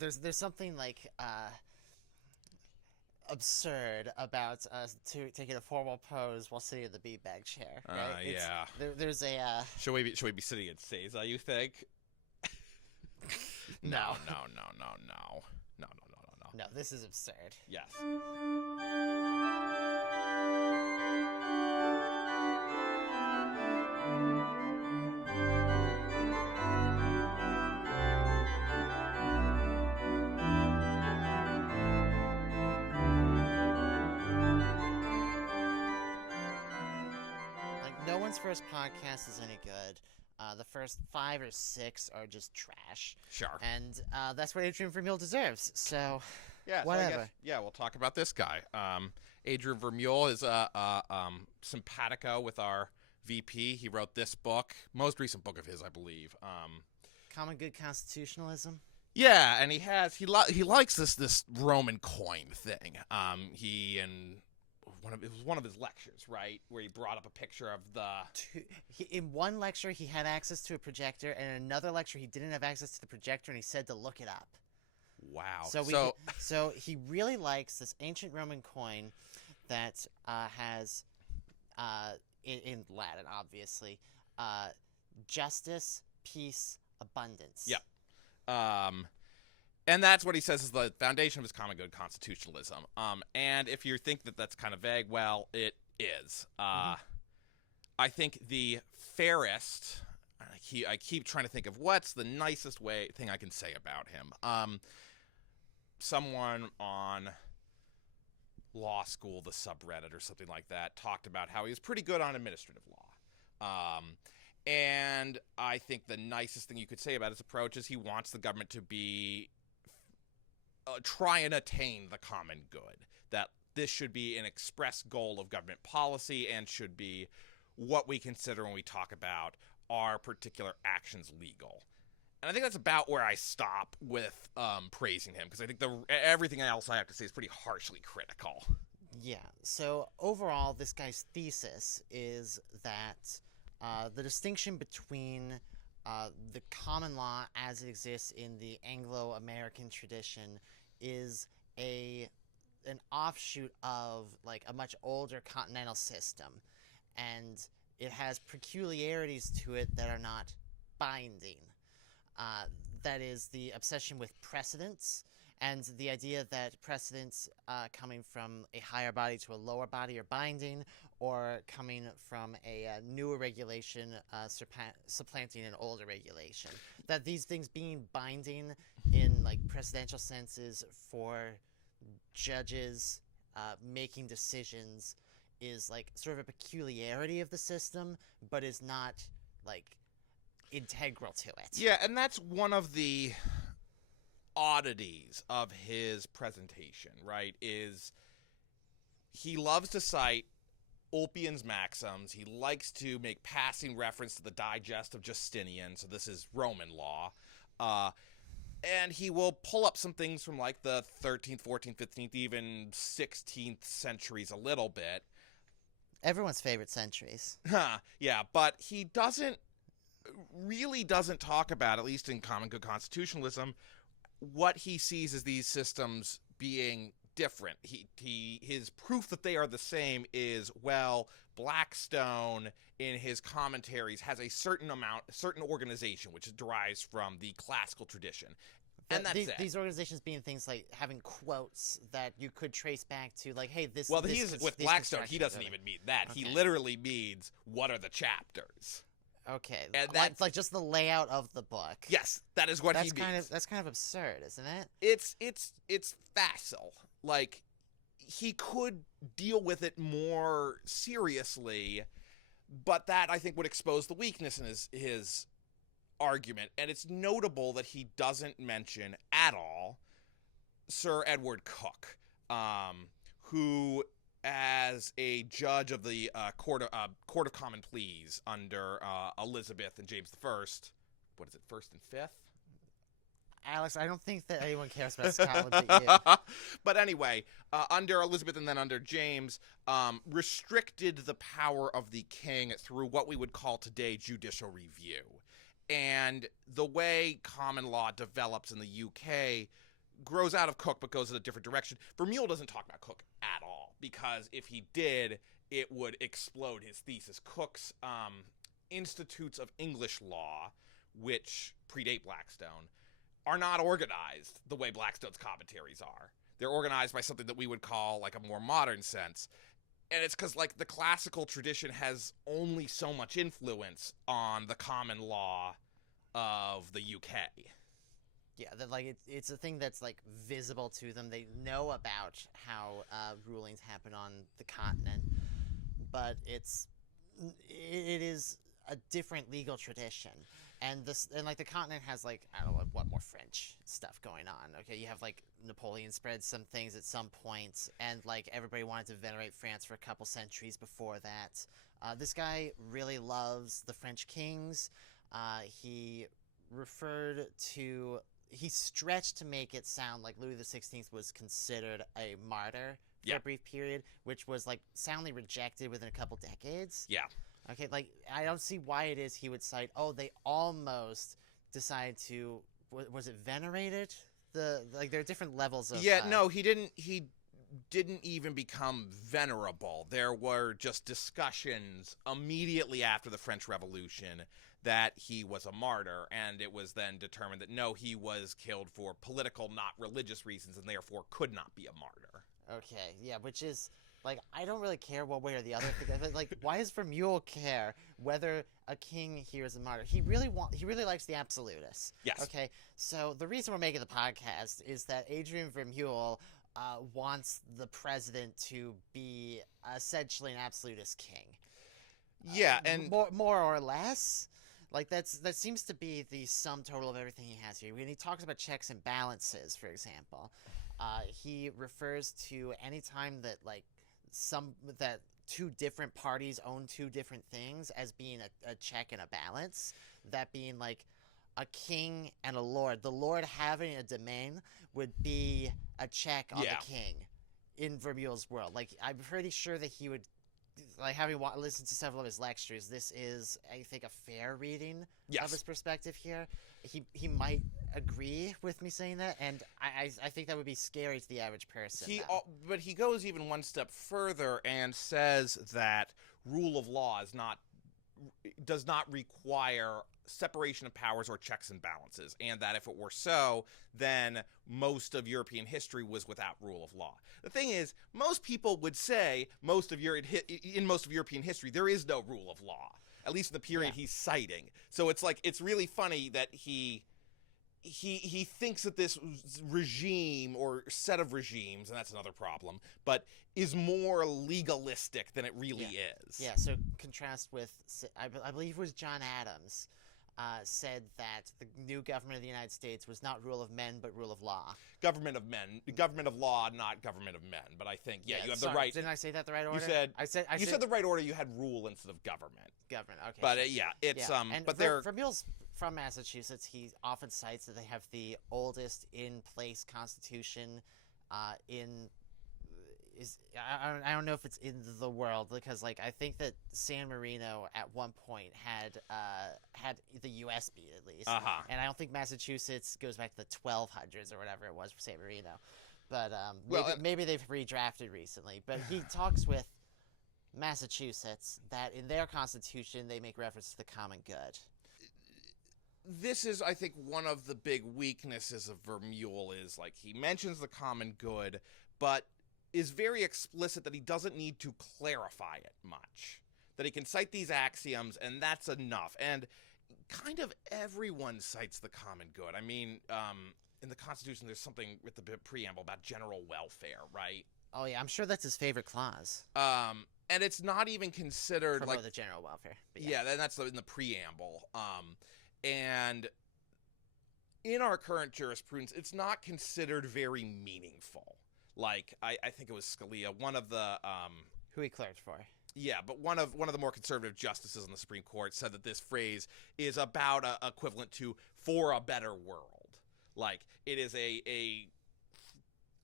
Yeah, there's something like absurd about taking a formal pose while sitting in the beanbag chair, right? Yeah. There's a Should we be sitting at Seiza, you think? No, no. no, no, no, no. No, no, no, no, no. No, this is absurd. Yes. Like, no one's first podcast is any good. The first 5 or 6 are just trash. Sure. And that's what Adrian Vermeule deserves. So, Yeah, whatever. So I guess, we'll talk about this guy. Adrian Vermeule is simpatico with our VP. He wrote this book, most recent book of his, I believe. Common good constitutionalism. Yeah, and he likes this Roman coin thing. It was one of his lectures, right, where he brought up a picture of In one lecture, he had access to a projector, and in another lecture, he didn't have access to the projector, and he said to look it up. Wow. So he really likes this ancient Roman coin that has, in Latin, obviously, justice, peace, abundance. Yeah. And that's what he says is the foundation of his common good constitutionalism. And if you think that that's kind of vague, well, it is. I think the fairest. I keep trying to think of what's the nicest thing I can say about him. Someone on law school, the subreddit or something like that, talked about how he was pretty good on administrative law. And I think the nicest thing you could say about his approach is he wants the government to be try and attain the common good, that this should be an express goal of government policy and should be what we consider when we talk about are particular actions legal. And I think that's about where I stop with praising him, because I think everything else I have to say is pretty harshly critical. Yeah, so overall, this guy's thesis is that the distinction between the common law as it exists in the Anglo-American tradition is an offshoot of like a much older continental system, and it has peculiarities to it that are not binding. That is the obsession with precedents, and the idea that precedents coming from a higher body to a lower body are binding, or coming from a newer regulation supplanting an older regulation. That these things being binding in like precedential senses for judges making decisions is like sort of a peculiarity of the system, but is not like integral to it. Yeah, and that's one of the oddities of his presentation, right, is he loves to cite Ulpian's maxims. He likes to make passing reference to the Digest of Justinian, so this is Roman law. And he will pull up some things from like the 13th, 14th, 15th, even 16th centuries a little bit. Everyone's favorite centuries. Yeah, but he really doesn't talk about, at least in common good constitutionalism, what he sees as these systems being different. His proof that they are the same is, well, Blackstone in his commentaries has a certain organization which derives from the classical tradition. And that's it. These organizations being things like having quotes that you could trace back to, like, hey, this. Well, with Blackstone, he doesn't even mean that. Okay. He literally means what are the chapters. Okay, and that's like just the layout of the book. Yes, that is what he means. That's kind of absurd, isn't it? It's facile. Like, he could deal with it more seriously, but that I think would expose the weakness in his argument. And it's notable that he doesn't mention at all Sir Edward Coke, who, as a judge of the Court of Common Pleas under Elizabeth and James I, what is it, first and fifth? Alex, I don't think that anyone cares about Scotland but you. But anyway, under Elizabeth and then under James, restricted the power of the king through what we would call today judicial review. And the way common law develops in the UK grows out of Cook but goes in a different direction. Vermeule doesn't talk about Cook at all, because if he did, it would explode his thesis. Cook's Institutes of English Law, which predate Blackstone, are not organized the way Blackstone's commentaries are. They're organized by something that we would call like a more modern sense. And it's because like the classical tradition has only so much influence on the common law of the UK. Yeah, that like it's a thing that's like visible to them. They know about how rulings happen on the continent, but it is a different legal tradition. And like the continent has like, I don't know what more French stuff going on. Okay, you have like Napoleon spread some things at some point, and like everybody wanted to venerate France for a couple centuries before that. This guy really loves the French kings. He stretched to make it sound like Louis XVI was considered a martyr for a brief period, which was like soundly rejected within a couple decades. Yeah. Okay, like, I don't see why it is he would cite, they almost decided to, was it venerated? There are different levels of... Yeah, no, he didn't even become venerable. There were just discussions immediately after the French Revolution that he was a martyr, and it was then determined that, no, he was killed for political, not religious reasons, and therefore could not be a martyr. Okay, yeah, which is... Like, I don't really care one way or the other. Like, why does Vermeule care whether a king here is a martyr? He really likes the absolutists. Yes. Okay, so the reason we're making the podcast is that Adrian Vermeule wants the president to be essentially an absolutist king. Yeah, and more or less. Like, that seems to be the sum total of everything he has here. When he talks about checks and balances, for example, he refers to any time that, like, that two different parties own two different things as being a check and a balance. That being like a king and a lord. The lord having a domain would be a check on the king in Vermeule's world. Like, I'm pretty sure that he would, like, having listened to several of his lectures, this is, I think, a fair reading of his perspective here. He might agree with me saying that, and I think that would be scary to the average person. But he goes even one step further and says that rule of law does not require separation of powers or checks and balances, and that if it were so, then most of European history was without rule of law. The thing is, most people would say in most of European history there is no rule of law, at least in the period he's citing. So it's like, it's really funny that he thinks that this regime or set of regimes, and that's another problem, but is more legalistic than it really is. Yeah, so contrast with, I believe it was John Adams, said that the new government of the United States was not rule of men, but rule of law. Government of men. Government of law, not government of men. But I think, you have the right... Didn't I say that the right order? You said the right order. You had rule instead of government. Government, okay. But, it's... And but Vermeule's from Massachusetts. He often cites that they have the oldest in-place constitution I don't know if it's in the world, because like I think that San Marino at one point had the U.S. beat at least, and I don't think Massachusetts goes back to the 1200s or whatever it was for San Marino, but maybe they've redrafted recently. But he talks with Massachusetts that in their constitution they make reference to the common good. This is, I think, one of the big weaknesses of Vermeule is, like, he mentions the common good, but is very explicit that he doesn't need to clarify it much. That he can cite these axioms, and that's enough. And kind of everyone cites the common good. I mean, in the Constitution, there's something with the preamble about general welfare, right? Oh, yeah, I'm sure that's his favorite clause. And it's not even considered promote the general welfare. But then that's in the preamble. And in our current jurisprudence, it's not considered very meaningful. Like, I think it was Scalia, one of the... who he clerked for. Yeah, but one of the more conservative justices on the Supreme Court said that this phrase is about equivalent to "for a better world." Like, it is a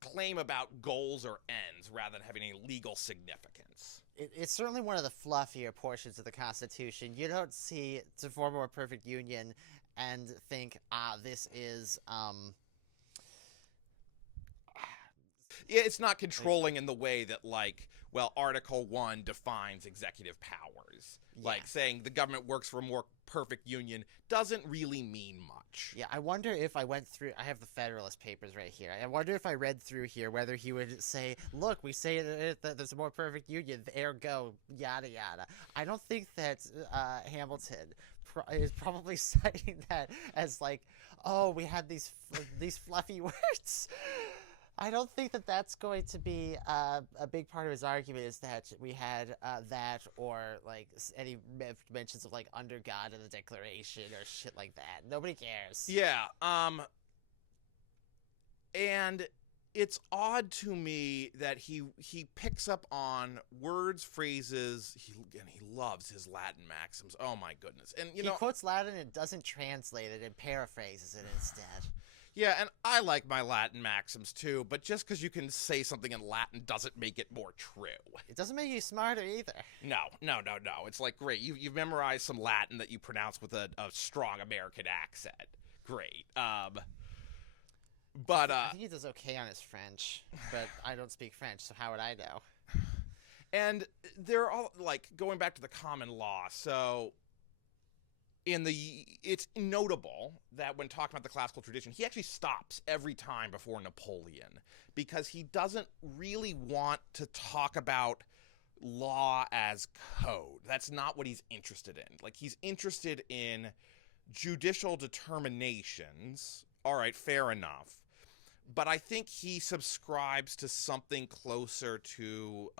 claim about goals or ends rather than having any legal significance. It's certainly one of the fluffier portions of the Constitution. You don't see to form a more perfect union and think, this is, Yeah, it's not controlling in the way that, like, well, Article 1 defines executive powers. Yeah. Like, saying the government works for a more perfect union doesn't really mean much. Yeah, I wonder if I went through... I have the Federalist Papers right here. I wonder if I read through here whether he would say, look, we say that there's a more perfect union, ergo, yada yada. I don't think that Hamilton is probably citing that as like, oh, we had these fluffy words. I don't think that that's going to be a big part of his argument, is that we had that, or like any mentions of like under God in the Declaration or shit like that. Nobody cares. Yeah, and it's odd to me that he picks up on words, phrases, and he loves his Latin maxims. Oh my goodness. And he quotes Latin and doesn't translate it and paraphrases it instead. Yeah, and I like my Latin maxims too, but just because you can say something in Latin doesn't make it more true. It doesn't make you smarter either. No. It's like, great, you've memorized some Latin that you pronounce with a strong American accent. Great. But I think he does okay on his French, but I don't speak French, so how would I know? And they're all, like, going back to the common law, so... it's notable that when talking about the classical tradition, he actually stops every time before Napoleon, because he doesn't really want to talk about law as code. That's not what he's interested in. Like, he's interested in judicial determinations. All right, fair enough. But I think he subscribes to something closer to...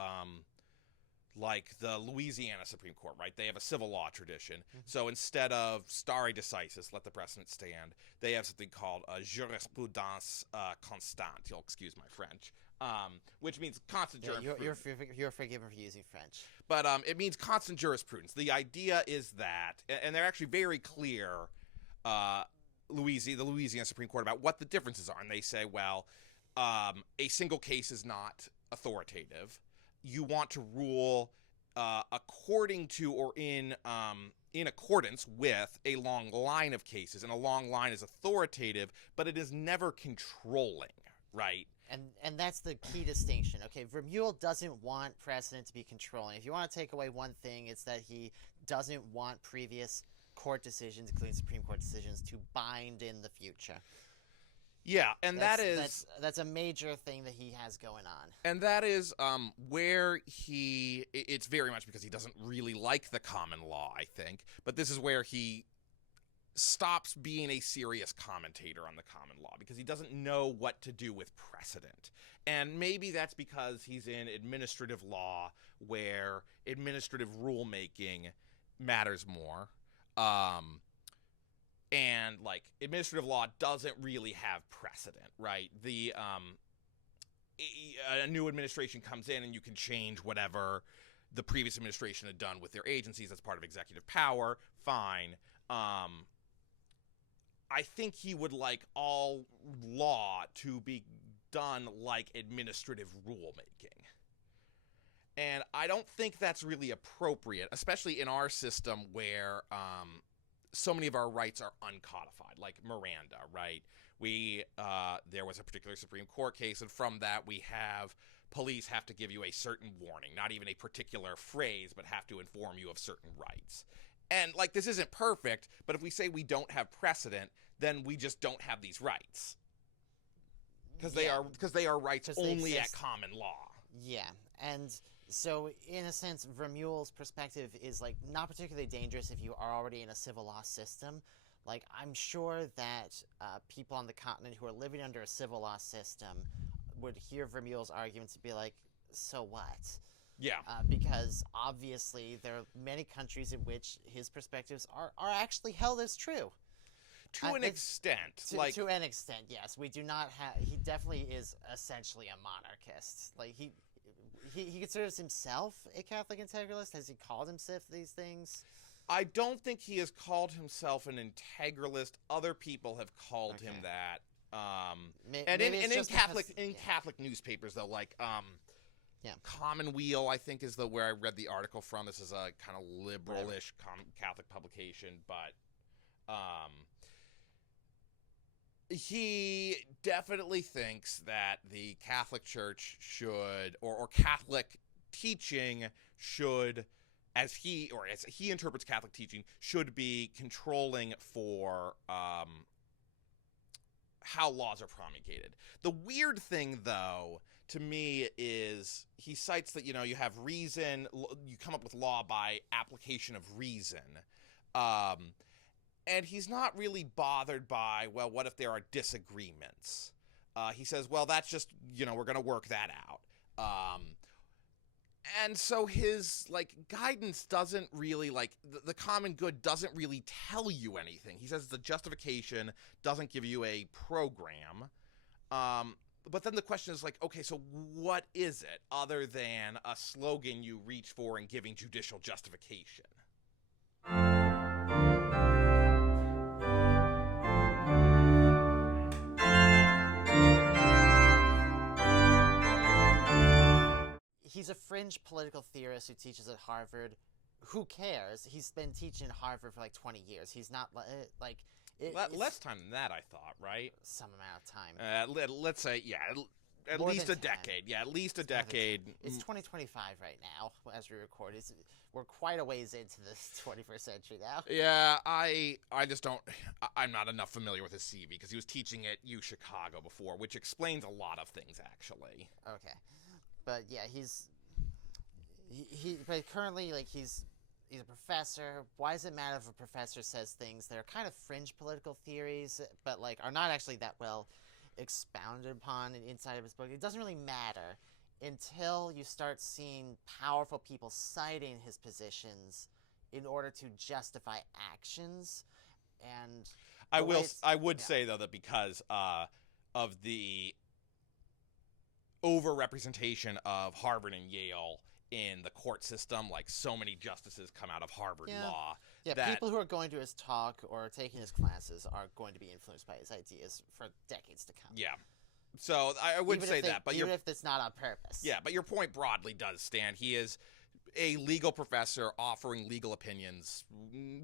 like the Louisiana Supreme Court, right? They have a civil law tradition. Mm-hmm. So instead of stare decisis, let the precedent stand, they have something called jurisprudence constante. You'll excuse my French, which means constant jurisprudence. You're forgiven for using French. But it means constant jurisprudence. The idea is that, and they're actually very clear, the Louisiana Supreme Court, about what the differences are. And they say, well, a single case is not authoritative. You want to rule according to or in accordance with a long line of cases, and a long line is authoritative, but it is never controlling, right? And that's the key distinction. Okay, Vermeule doesn't want precedent to be controlling. If you want to take away one thing, it's that he doesn't want previous court decisions, including Supreme Court decisions, to bind in the future. Yeah, and that's a major thing that he has going on. And that is where it's very much because he doesn't really like the common law, I think, but this is where he stops being a serious commentator on the common law, because he doesn't know what to do with precedent. And maybe that's because he's in administrative law, where administrative rulemaking matters more. And, like, administrative law doesn't really have precedent, right? A new administration comes in and you can change whatever the previous administration had done with their agencies. That's part of executive power. Fine. I think he would like all law to be done like administrative rulemaking. And I don't think that's really appropriate, especially in our system where... so many of our rights are uncodified, like Miranda, right? There was a particular Supreme Court case, and from that we have police have to give you a certain warning, not even a particular phrase, but have to inform you of certain rights. And, like, this isn't perfect, but if we say we don't have precedent, then we just don't have these rights. Because they are rights only at common law. Yeah, and... So, in a sense, Vermeule's perspective is, like, not particularly dangerous if you are already in a civil law system. Like, I'm sure that people on the continent who are living under a civil law system would hear Vermeule's arguments and be like, so what? Yeah. Because, obviously, there are many countries in which his perspectives are actually held as true. To an extent. To an extent, yes. We do not have... He definitely is essentially a monarchist. Like, He considers himself a Catholic integralist? Has he called himself these things? I don't think he has called himself an integralist. Other people have called him that. And maybe it's in just Catholic because, Catholic newspapers though, like yeah. Commonweal, I think, is where I read the article from. This is a kind of liberal-ish Catholic publication, but he definitely thinks that the Catholic Church should, or Catholic teaching should, as he interprets Catholic teaching, should be controlling for how laws are promulgated. The weird thing, though, to me, is he cites that, you have reason, you come up with law by application of reason. And he's not really bothered by, well, what if there are disagreements? He says, well, that's just, we're going to work that out. And so his, guidance doesn't really, the common good doesn't really tell you anything. He says the justification doesn't give you a program. But then the question is, okay, so what is it other than a slogan you reach for in giving judicial justification? He's a fringe political theorist who teaches at Harvard. Who cares? He's been teaching at Harvard for 20 years. He's not less time than that, I thought, right? Some amount of time. Let's say, yeah, at More least than a 10. decade. Yeah, at least a decade. It's 2025 right now as we record. We're quite a ways into the 21st century now. Yeah, I just don't. I'm not enough familiar with his CV because he was teaching at U Chicago before, which explains a lot of things, actually. Okay, but yeah, but currently he's a professor. Why does it matter if a professor says things that are kind of fringe political theories, but are not actually that well expounded upon inside of his book? It doesn't really matter until you start seeing powerful people citing his positions in order to justify actions. And I would say though that because of the overrepresentation of Harvard and Yale in the court system, so many justices come out of Harvard law. Yeah, people who are going to his talk or taking his classes are going to be influenced by his ideas for decades to come. Yeah. So I would say that, but even if it's not on purpose. Yeah, but your point broadly does stand. He is a legal professor offering legal opinions.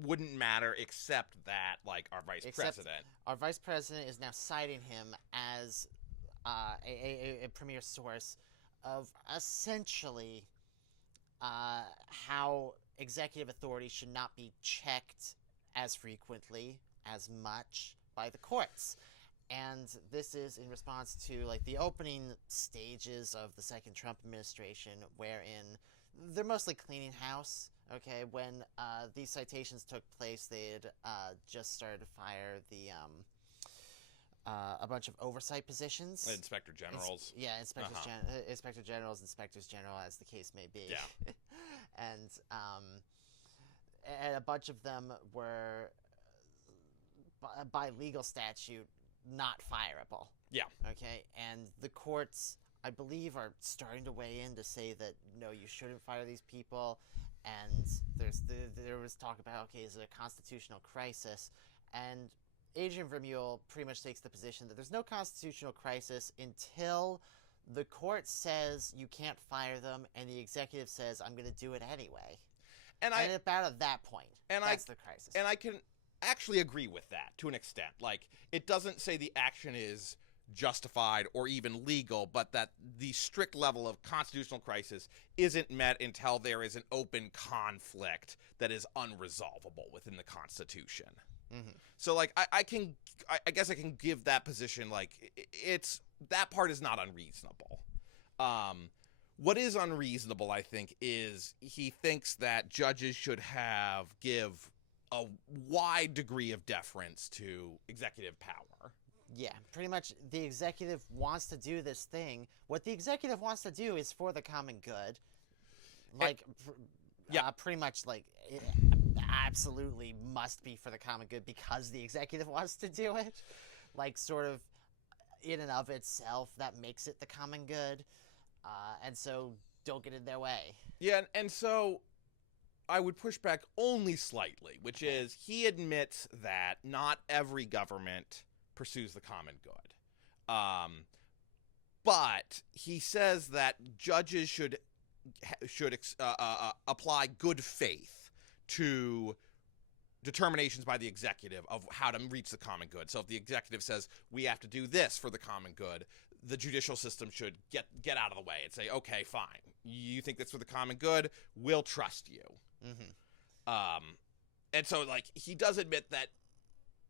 Wouldn't matter except that, our vice president. Our vice president is now citing him as a premier source of essentially how executive authority should not be checked as frequently, as much by the courts. And this is in response to the opening stages of the second Trump administration, wherein they're mostly cleaning house. Okay, when these citations took place, they had just started to fire a bunch of oversight positions. Inspector generals. Inspector generals, inspectors general, as the case may be. Yeah. and a bunch of them were, by legal statute, not fireable. Yeah. Okay, and the courts, I believe, are starting to weigh in to say that, no, you shouldn't fire these people. And there was talk about, okay, is it a constitutional crisis? And Adrian Vermeule pretty much takes the position that there's no constitutional crisis until the court says you can't fire them and the executive says, I'm going to do it anyway. And about at that point, that's the crisis. And I can actually agree with that to an extent. It doesn't say the action is justified or even legal, but that the strict level of constitutional crisis isn't met until there is an open conflict that is unresolvable within the Constitution. Mm-hmm. So I guess I can give that position, it's that part is not unreasonable. What is unreasonable, I think, is he thinks that judges should give a wide degree of deference to executive power. Yeah, pretty much the executive wants to do this thing. What the executive wants to do is for the common good. Pretty much it absolutely must be for the common good because the executive wants to do it. Sort of in and of itself, that makes it the common good. And so don't get in their way. Yeah, and so I would push back only slightly, which is he admits that not every government pursues the common good. But he says that judges should apply good faith to determinations by the executive of how to reach the common good. So if the executive says we have to do this for the common good, the judicial system should get out of the way and say, okay, fine, you think that's for the common good, we'll trust you. And so, like, he does admit that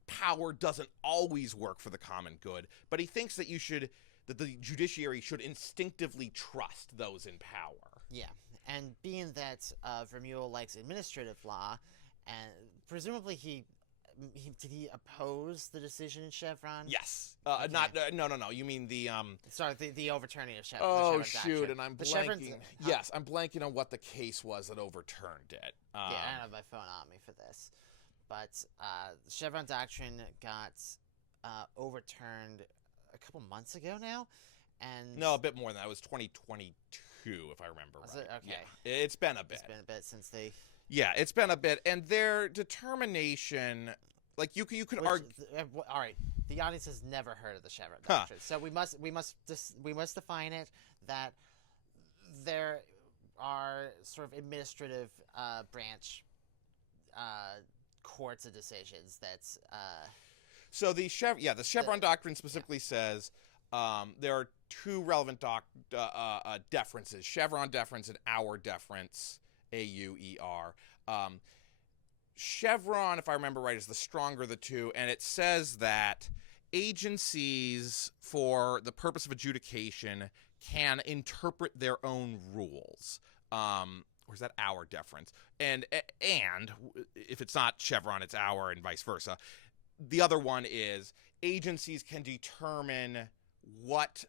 power doesn't always work for the common good, but he thinks that that the judiciary should instinctively trust those in power. Yeah, and being that Vermeule likes administrative law, and presumably did he oppose the decision in Chevron? Yes. Okay. No. You mean the Sorry, the overturning of Chevron. Oh, the Chevron shoot, doctrine. and I'm The blanking. Chevron's- Yes, I'm blanking on what the case was that overturned it. Yeah, I don't have my phone on me for this, but the Chevron doctrine got overturned a couple months ago now, and No, a bit more than that. It was 2022, if I remember Was right. it? Okay. Yeah, it's been a bit. it's been a bit since they. Yeah, it's been a bit, and their determination, like you could argue. All right, the audience has never heard of the Chevron Huh. doctrine, so we must define it that there are sort of administrative branch courts of decisions that's So the Chevron doctrine specifically says there are two relevant deferences: Chevron deference and Auer deference. AUER. Chevron, if I remember right, is the stronger of the two, and it says that agencies, for the purpose of adjudication, can interpret their own rules. Or is that Auer deference? And if it's not Chevron, it's Auer, and vice versa. The other one is agencies can determine what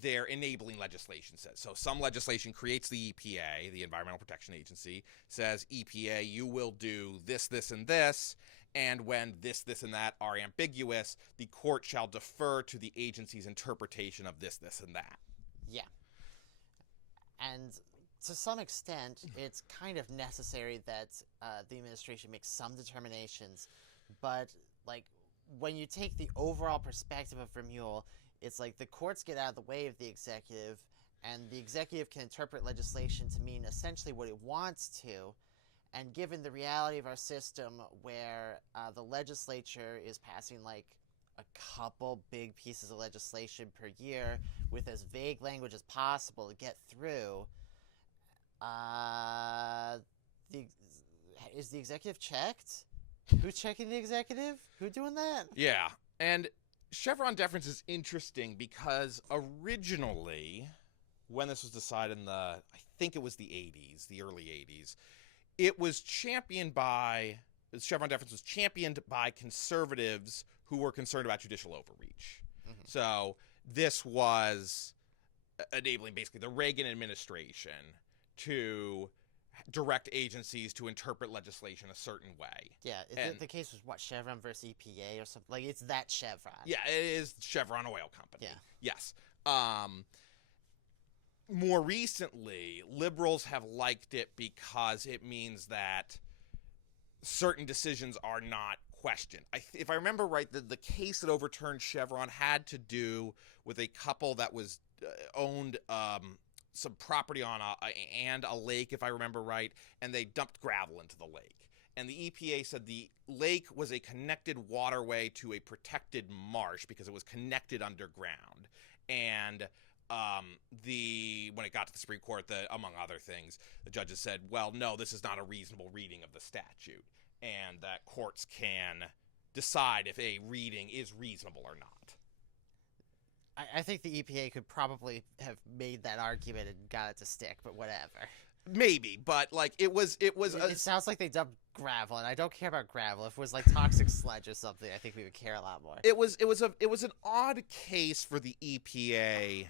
their enabling legislation says. So some legislation creates the EPA, the Environmental Protection Agency, says, EPA, you will do this, this, and this, and when this, and that are ambiguous, the court shall defer to the agency's interpretation of this, and that. yeah, and to some extent, it's kind of necessary that the administration makes some determinations, but like when you take the overall perspective of Vermeule, it's like the courts get out of the way of the executive, and the executive can interpret legislation to mean essentially what it wants to. And given the reality of our system where the legislature is passing like a couple big pieces of legislation per year with as vague language as possible to get through, is the executive checked? Who's checking the executive? Who doing that? Yeah, and Chevron deference is interesting because originally, when this was decided in I think it was the early 80s, it was Chevron deference was championed by conservatives who were concerned about judicial overreach. Mm-hmm. So this was enabling basically the Reagan administration to direct agencies to interpret legislation a certain way. Yeah, the case was what, Chevron versus EPA or something? Like, it's that Chevron. Yeah, it is Chevron Oil Company. Yeah. Yes. More recently, liberals have liked it because it means that certain decisions are not questioned. If I remember right, the case that overturned Chevron had to do with a couple that was owned some property on a lake, if I remember right, and they dumped gravel into the lake. And the EPA said the lake was a connected waterway to a protected marsh because it was connected underground. And when it got to the Supreme Court, among other things, the judges said, well, no, this is not a reasonable reading of the statute, and that courts can decide if a reading is reasonable or not. I think the EPA could probably have made that argument and got it to stick, but whatever. Maybe, but like it sounds like they dumped gravel, and I don't care about gravel. If it was like toxic sludge or something, I think we would care a lot more. It was an odd case for the EPA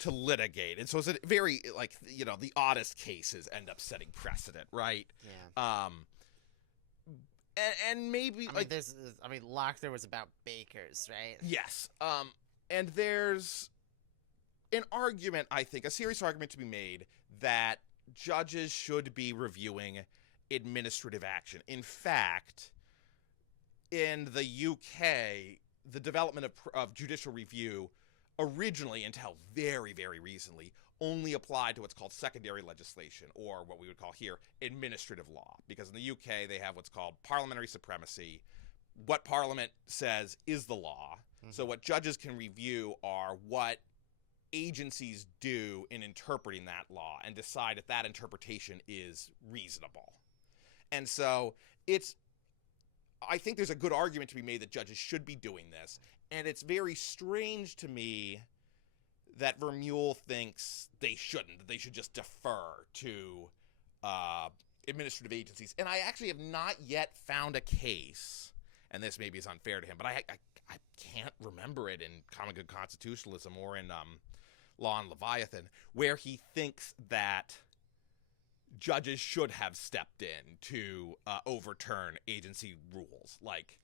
to litigate, and so it's a very the oddest cases end up setting precedent, right? Yeah. And maybe Lochner was about bakers, right? Yes. And there's an argument, I think, a serious argument to be made that judges should be reviewing administrative action. In fact, in the UK, the development of judicial review originally, until very, very recently, only applied to what's called secondary legislation, or what we would call here administrative law. Because in the UK, they have what's called parliamentary supremacy. What Parliament says is the law. Mm-hmm. So what judges can review are what agencies do in interpreting that law and decide if that interpretation is reasonable. And so I think there's a good argument to be made that judges should be doing this. And it's very strange to me that Vermeule thinks they shouldn't, that they should just defer to administrative agencies. And I actually have not yet found a case, and this maybe is unfair to him, but I can't remember it in Common Good Constitutionalism or in Law and Leviathan, where he thinks that judges should have stepped in to overturn agency rules. Like,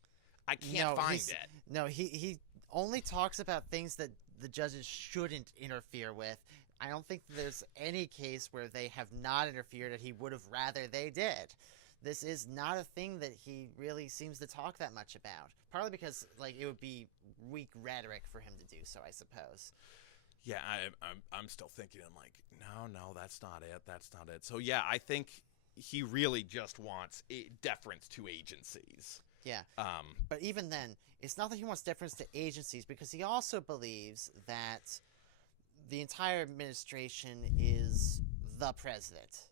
I can't find it. No, he only talks about things that the judges shouldn't interfere with. I don't think there's any case where they have not interfered and he would have rather they did. This is not a thing that he really seems to talk that much about. Partly because, like, it would be weak rhetoric for him to do so, I suppose. Yeah, I'm still thinking, I'm like, no, that's not it. That's not it. So, yeah, I think he really just wants deference to agencies. Yeah, but even then, it's not that he wants deference to agencies, because he also believes that the entire administration is the president.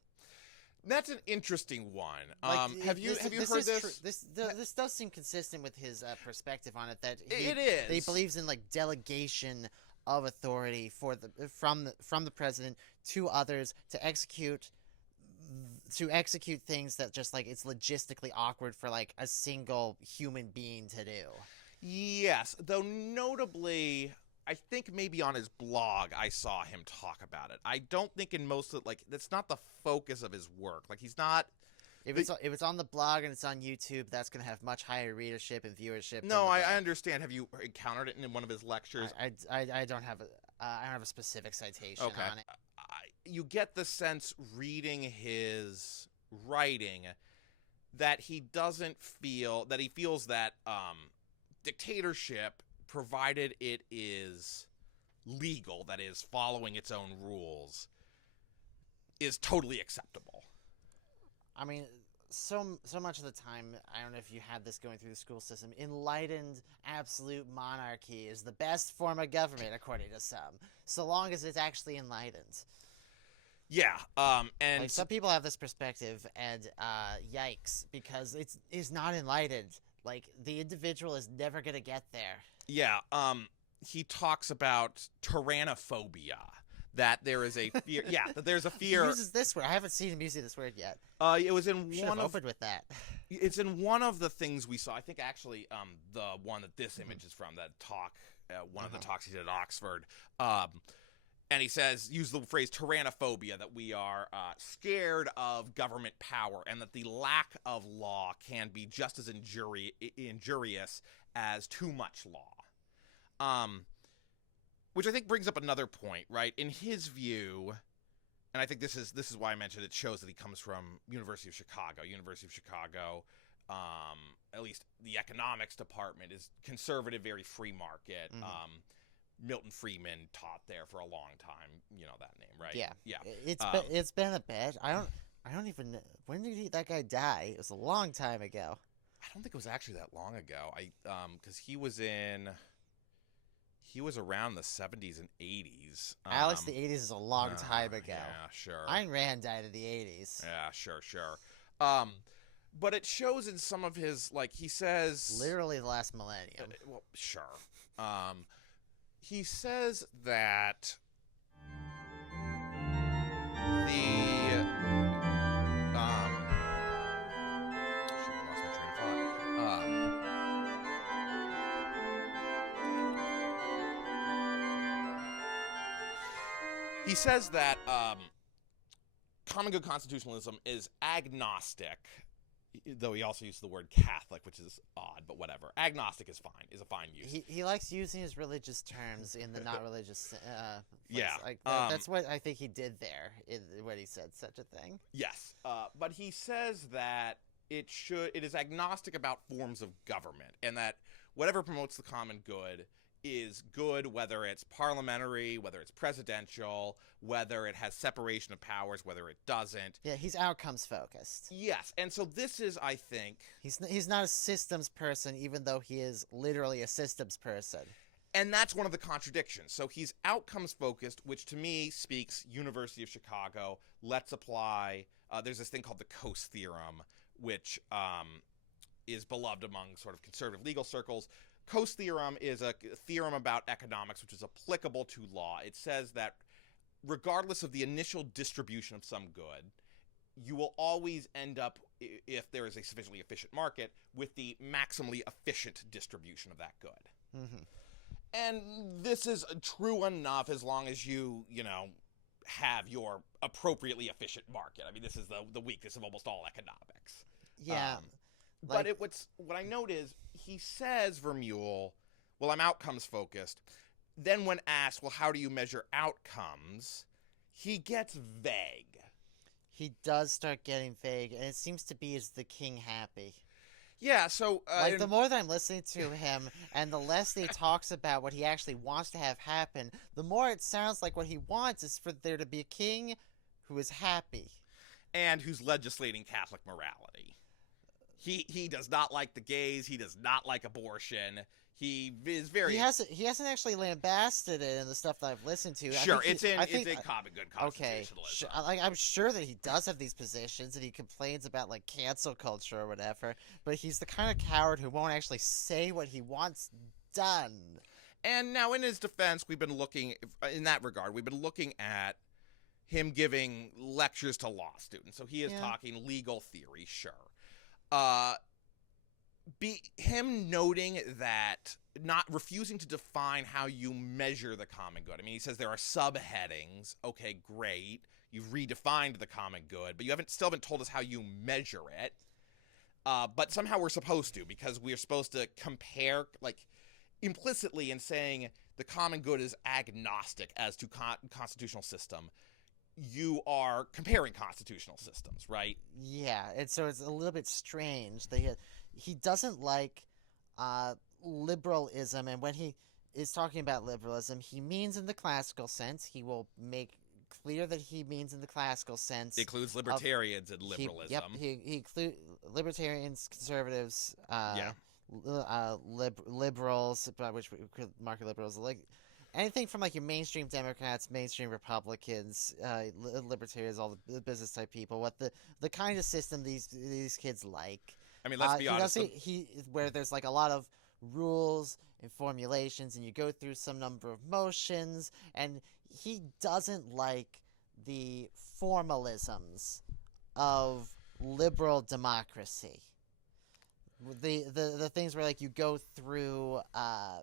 That's an interesting one. Like, have you heard this? This does seem consistent with his perspective on it. That it is. That he believes in, like, delegation of authority from the president to others to execute things that just, like, it's logistically awkward for, like, a single human being to do. Yes, though notably, I think maybe on his blog I saw him talk about it. I don't think in most of, like, that's not the focus of his work. Like, he's not. If it's on the blog and it's on YouTube, that's going to have much higher readership and viewership. No, I understand. Have you encountered it in one of his lectures? I don't have a specific citation on it. You get the sense reading his writing that he feels that dictatorship, provided it is legal, that is following its own rules, is totally acceptable. I mean, so much of the time, I don't know if you had this going through the school system, enlightened absolute monarchy is the best form of government, according to some, so long as it's actually enlightened. Yeah, and like, some people have this perspective, and yikes, because it's not enlightened. Like, the individual is never gonna get there. Yeah, he talks about tyrannophobia, that there is a fear. Yeah, that there's a fear. He uses this word. I haven't seen him using this word yet. It was in one of opened with that. It's in one of the things we saw. I think actually, the one that this image is from, that talk, one of the talks he did at Oxford. And he says, use the phrase tyrannophobia, that we are scared of government power, and that the lack of law can be just as injurious as too much law. Which I think brings up another point, right? In his view, and I think this is why I mentioned it, shows that he comes from University of Chicago. University of Chicago, at least the economics department, is conservative, very free market. Mm-hmm. Milton Friedman taught there for a long time. You know that name, right? Yeah. Yeah. It's been a bit. I don't even know. When did that guy die? It was a long time ago. I don't think it was actually that long ago. Because he was around the 70s and 80s. Alex, the 80s is a long time ago. Yeah, sure. Ayn Rand died in the 80s. Yeah, sure. But it shows in some of his, like, he says, literally the last millennium. Well, sure. He says that he says that common good constitutionalism is agnostic, though he also uses the word Catholic, which is odd, but whatever. Agnostic is a fine use. He likes using his religious terms in the not religious yeah. Like, that's what I think he did there when he said such a thing. Yes. But he says that it is agnostic about forms of government, and that whatever promotes the common good is good, whether it's parliamentary, whether it's presidential, whether it has separation of powers, whether it doesn't. Yeah, he's outcomes focused. Yes, and so this is, I think... He's not a systems person, even though he is literally a systems person. And that's one of the contradictions. So he's outcomes focused, which to me speaks University of Chicago. Let's apply... there's this thing called the Coase theorem, which is beloved among sort of conservative legal circles. Coase theorem is a theorem about economics, which is applicable to law. It says that regardless of the initial distribution of some good, you will always end up, if there is a sufficiently efficient market, with the maximally efficient distribution of that good. Mm-hmm. And this is true enough as long as you have your appropriately efficient market. I mean, this is the weakness of almost all economics. Yeah. But what I note is he says, Vermeule, well, I'm outcomes focused. Then when asked, well, how do you measure outcomes, he gets vague. He does start getting vague, and it seems to be, is the king happy? Yeah, so... the more that I'm listening to him, and the less he talks about what he actually wants to have happen, the more it sounds like what he wants is for there to be a king who is happy. And who's legislating Catholic morality. He does not like the gays. He does not like abortion. He is very... He hasn't actually lambasted it in the stuff that I've listened to. Sure, it's in common good constitutionalism. Okay, I'm sure that he does have these positions, and he complains about, like, cancel culture or whatever, but he's the kind of coward who won't actually say what he wants done. And now, in his defense, we've been looking at him giving lectures to law students. So he is talking legal theory, sure. Him noting that, not refusing to define how you measure the common good. I mean, he says there are subheadings. Okay, great. You've redefined the common good, but you still haven't told us how you measure it. But somehow we're supposed to, because we're supposed to compare, like, implicitly in saying the common good is agnostic as to constitutional system. You are comparing constitutional systems, right? Yeah, and so it's a little bit strange that he doesn't like liberalism, and when he is talking about liberalism, he means in the classical sense. He will make clear that he means in the classical sense. It includes libertarians and liberalism. He includes libertarians, conservatives, liberals, which we could mark liberals, like anything from like your mainstream Democrats, mainstream Republicans, libertarians, all the business type people. What the kind of system these kids like. I mean, let's be honest. Where there's like a lot of rules and formulations, and you go through some number of motions, and he doesn't like the formalisms of liberal democracy. The things where like you go through. I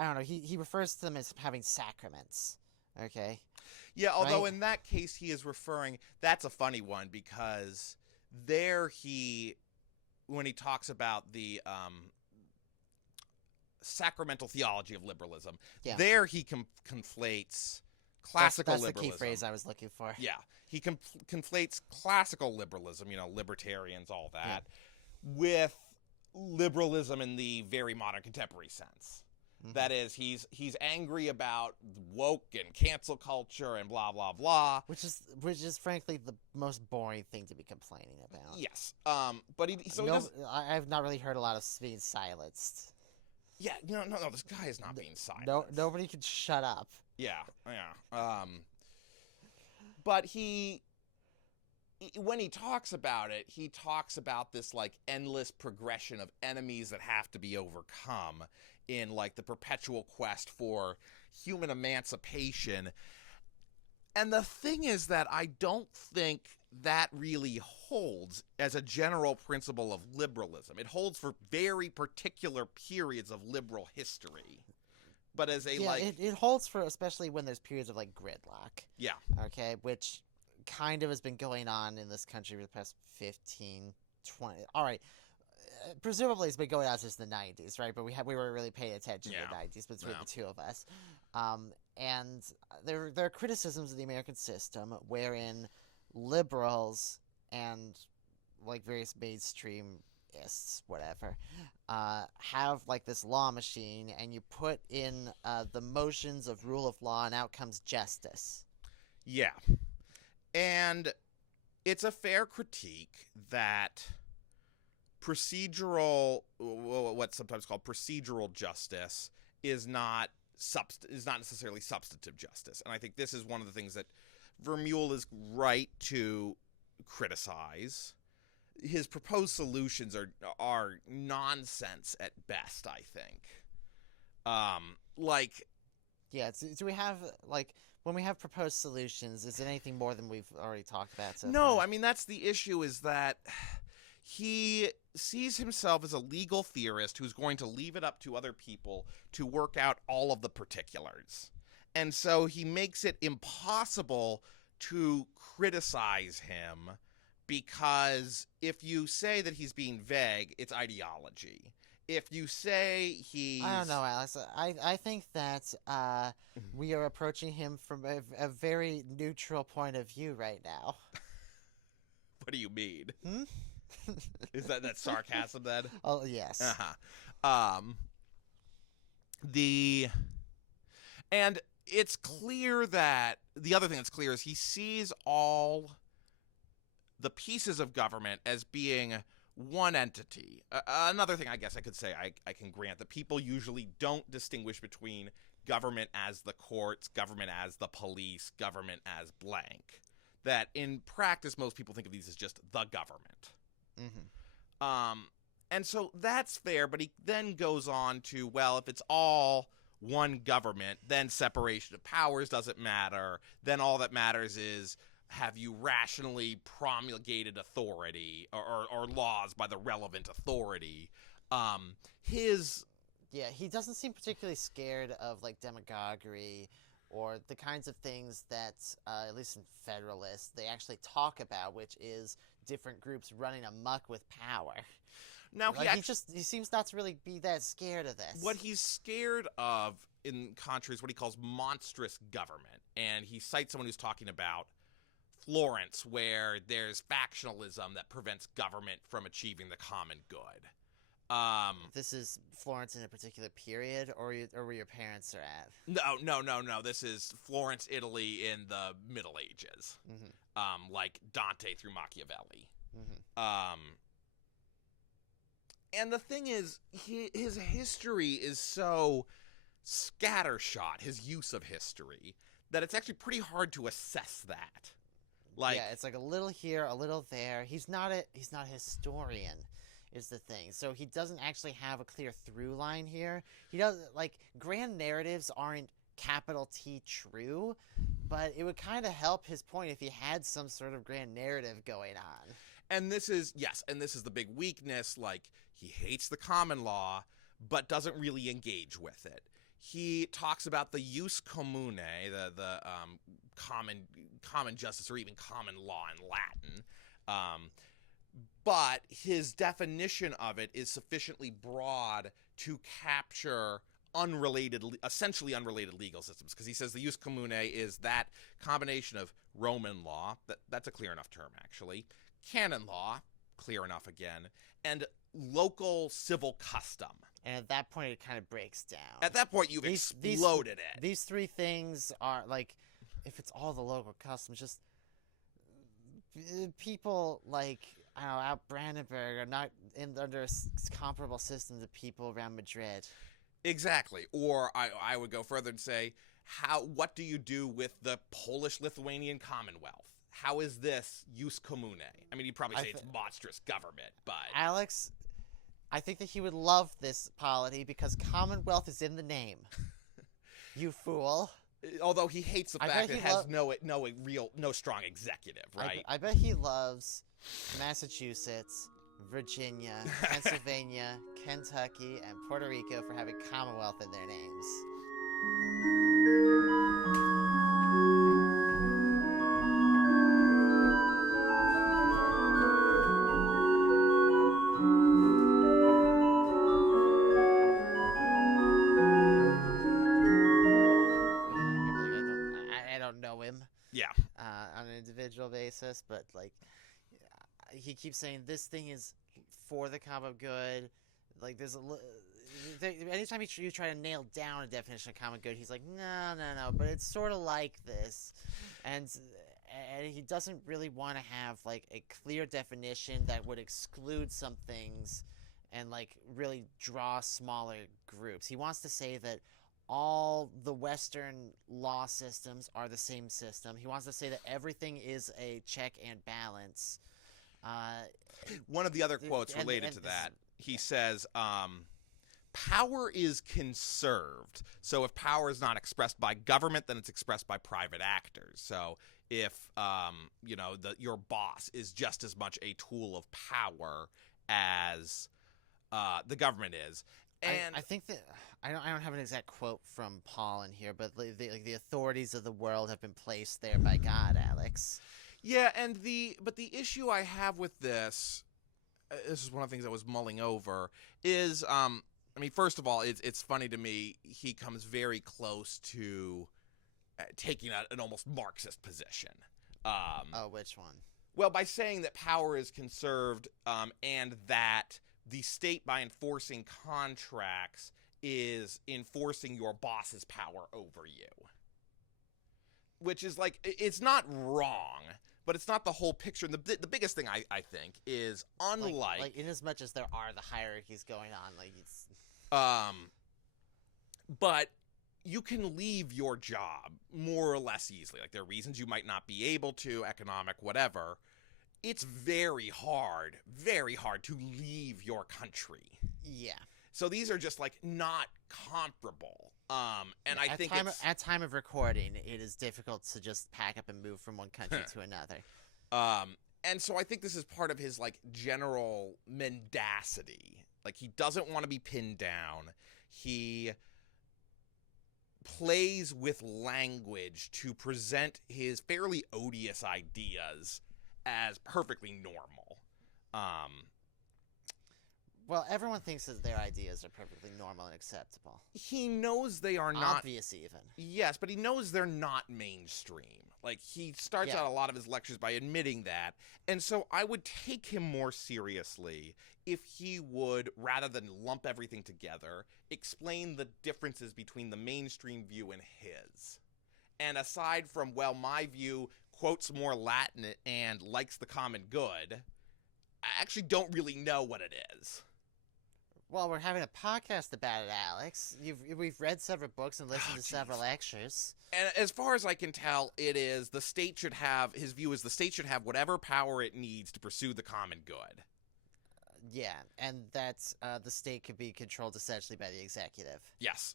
don't know. He refers to them as having sacraments. Okay. Yeah, although in that case he is referring. That's a funny one because when he talks about the sacramental theology of liberalism, there he conflates classical that's liberalism. That's the key phrase I was looking for. Yeah, he conflates classical liberalism, libertarians, all that, with liberalism in the very modern contemporary sense. Mm-hmm. That is, he's angry about woke and cancel culture and blah blah blah, which is frankly the most boring thing to be complaining about. Yes, but I've not really heard a lot of being silenced. Yeah, no, this guy is not being silenced. No, nobody can shut up. Yeah. But when he talks about it, he talks about this like endless progression of enemies that have to be overcome in like the perpetual quest for human emancipation. And the thing is that I don't think that really holds as a general principle of liberalism. It holds for very particular periods of liberal history. But as a it holds for especially when there's periods of like gridlock. Yeah. Okay, which kind of has been going on in this country for the past 15, 20. All right. Presumably it's been going on since the 90s, right? But we were really paying attention to the 90s between the two of us. And there are criticisms of the American system wherein liberals and like various mainstreamists, whatever, have like this law machine, and you put in the motions of rule of law, and out comes justice. Yeah. And it's a fair critique that what's sometimes called procedural justice is not necessarily substantive justice. And I think this is one of the things that Vermeule is right to criticize. His proposed solutions are nonsense at best, I think. Yeah, do we have, like, when we have proposed solutions, is it anything more than we've already talked about so no, far? I mean, that's the issue, is that he sees himself as a legal theorist who's going to leave it up to other people to work out all of the particulars. And so he makes it impossible to criticize him, because if you say that he's being vague, it's ideology. If you say he's... I don't know, Alex. I think that we are approaching him from a very neutral point of view right now. What do you mean? Hmm? Is that sarcasm then? Oh, yes. Uh-huh. And it's clear that the other thing that's clear is he sees all the pieces of government as being one entity. Another thing I guess I could say I can grant that people usually don't distinguish between government as the courts, government as the police, government as blank. That in practice, most people think of these as just the government. Mm-hmm. And so that's fair, but he then goes on to, well, if it's all one government, then separation of powers doesn't matter. Then all that matters is, have you rationally promulgated authority or laws by the relevant authority? Yeah, he doesn't seem particularly scared of, like, demagoguery or the kinds of things that, at least in Federalists, they actually talk about, which is different groups running amok with power. Now, he seems not to really be that scared of this. What he's scared of, in contrary, is what he calls monstrous government. And he cites someone who's talking about Florence, where there's factionalism that prevents government from achieving the common good. This is Florence in a particular period, or where your parents are at? No. This is Florence, Italy in the Middle Ages. Mm-hmm. Like Dante through Machiavelli. Mm-hmm. And the thing is, his history is so scattershot, his use of history, that it's actually pretty hard to assess that. Like, yeah, it's like a little here, a little there. He's not a historian, is the thing. So he doesn't actually have a clear through line here. He doesn't, like, grand narratives aren't capital T true, but it would kind of help his point if he had some sort of grand narrative going on. And this is the big weakness. Like, he hates the common law, but doesn't really engage with it. He talks about the jus commune, the common justice, or even common law in Latin. But his definition of it is sufficiently broad to capture essentially unrelated legal systems. Because he says the jus commune is that combination of Roman law, that's a clear enough term, actually, canon law, clear enough again, and local civil custom. And at that point, it kind of breaks down. At that point, you've exploded it. These three things are, like, if it's all the local customs, just people, like, I don't know, out Brandenburg are not under comparable systems of people around Madrid. Exactly. Or I would go further and say, what do you do with the Polish-Lithuanian Commonwealth? How is this jus commune? I mean, you'd probably say it's monstrous government, but... Alex, I think that he would love this polity because Commonwealth is in the name. You fool. Although he hates the fact that it has no strong executive, right? I bet he loves Massachusetts, Virginia, Pennsylvania, Kentucky, and Puerto Rico for having Commonwealth in their names. I don't know him. Yeah. On an individual basis, but, like, he keeps saying this thing is for the common good. Like there's anytime you try to nail down a definition of common good, he's like, no, but it's sort of like this, and he doesn't really want to have like a clear definition that would exclude some things and like really draw smaller groups. He wants to say that all the Western law systems are the same system. He wants to say that everything is a check and balance. One of the other quotes related to that, he says, power is conserved. So if power is not expressed by government, then it's expressed by private actors. So if, your boss is just as much a tool of power as the government is. And I think that I don't have an exact quote from Paul in here, but the authorities of the world have been placed there by God, Alex. Yeah, and the issue I have with this is one of the things I was mulling over, is first of all, it's funny to me he comes very close to taking an almost Marxist position. Which one? Well, by saying that power is conserved, and that the state, by enforcing contracts, is enforcing your boss's power over you. Which is like, it's not wrong, but it's not the whole picture. And the biggest thing I think is, unlike... Like in as much as there are the hierarchies going on, like it's... But you can leave your job more or less easily. Like, there are reasons you might not be able to, economic, whatever. It's very hard to leave your country. Yeah. So these are just, like, not comparable. And I think at time of recording, it is difficult to just pack up and move from one country to another. And so I think this is part of his, like, general mendacity. Like, he doesn't want to be pinned down. He plays with language to present his fairly odious ideas as perfectly normal. Well, everyone thinks that their ideas are perfectly normal and acceptable. He knows they are not... Obvious, even. Yes, but he knows they're not mainstream. Like, he starts out a lot of his lectures by admitting that. And so I would take him more seriously if he would, rather than lump everything together, explain the differences between the mainstream view and his. And aside from, well, my view quotes more Latin and likes the common good, I actually don't really know what it is. Well, we're having a podcast about it, Alex. We've read several books and listened to several lectures. And as far as I can tell, it is the state should have, his view is the state should have whatever power it needs to pursue the common good. Yeah, and that the state could be controlled essentially by the executive. Yes.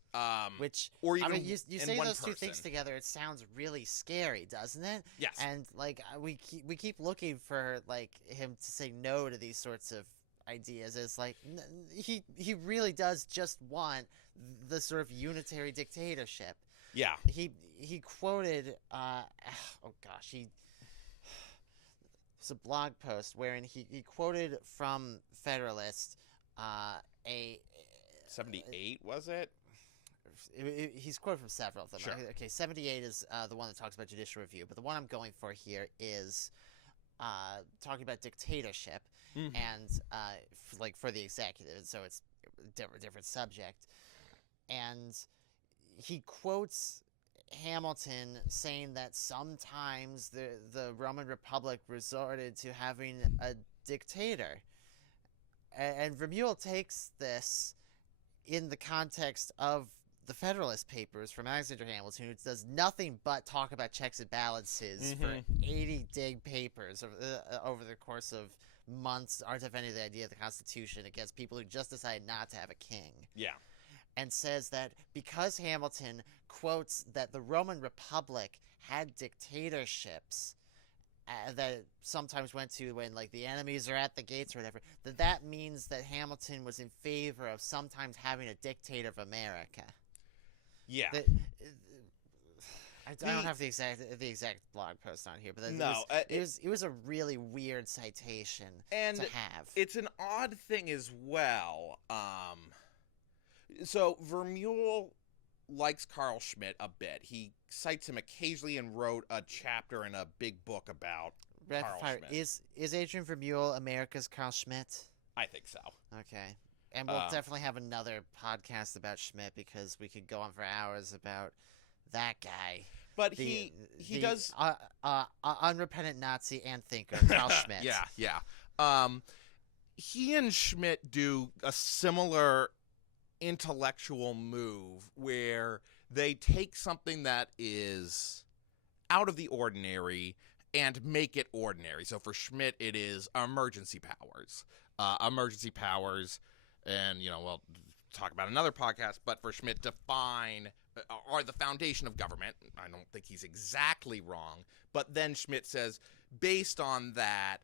Which, or even you say those two things person. together, it sounds really scary, doesn't it? Yes. And, like, we keep looking for, like, him to say no to these sorts of ideas. It's like, he really does just want the sort of unitary dictatorship. Yeah. He quoted, it's a blog post wherein he quoted from Federalist a 78, was it? He's quoted from several of them. Sure. Okay, 78 is the one that talks about judicial review, but the one I'm going for here is talking about dictatorship and for the executive, and so it's a different subject. And he quotes Hamilton saying that sometimes the Roman Republic resorted to having a dictator. And Vermeule takes this in the context of the Federalist Papers from Alexander Hamilton, who does nothing but talk about checks and balances for 80 dig papers over the course of months, defending the idea of the Constitution against people who just decided not to have a king. Yeah. And says that because Hamilton quotes that the Roman Republic had dictatorships that it sometimes went to when, like, the enemies are at the gates or whatever, that means that Hamilton was in favor of sometimes having a dictator of America. Yeah. I don't have the exact blog post on here, but it was a really weird citation to have. It's an odd thing as well. So Vermeule likes Carl Schmitt a bit. He cites him occasionally and wrote a chapter in a big book about rapid Carl fire. Schmitt. Is Adrian Vermeule America's Carl Schmitt? I think so. Okay. And we'll definitely have another podcast about Schmitt because we could go on for hours about that guy. But he does unrepentant Nazi and thinker Carl Schmitt. Yeah. He and Schmitt do a similar intellectual move where they take something that is out of the ordinary and make it ordinary. So for Schmitt, it is emergency powers. Emergency powers, and, we'll talk about another podcast, but for Schmitt, are the foundation of government. I don't think he's exactly wrong, but then Schmitt says, based on that,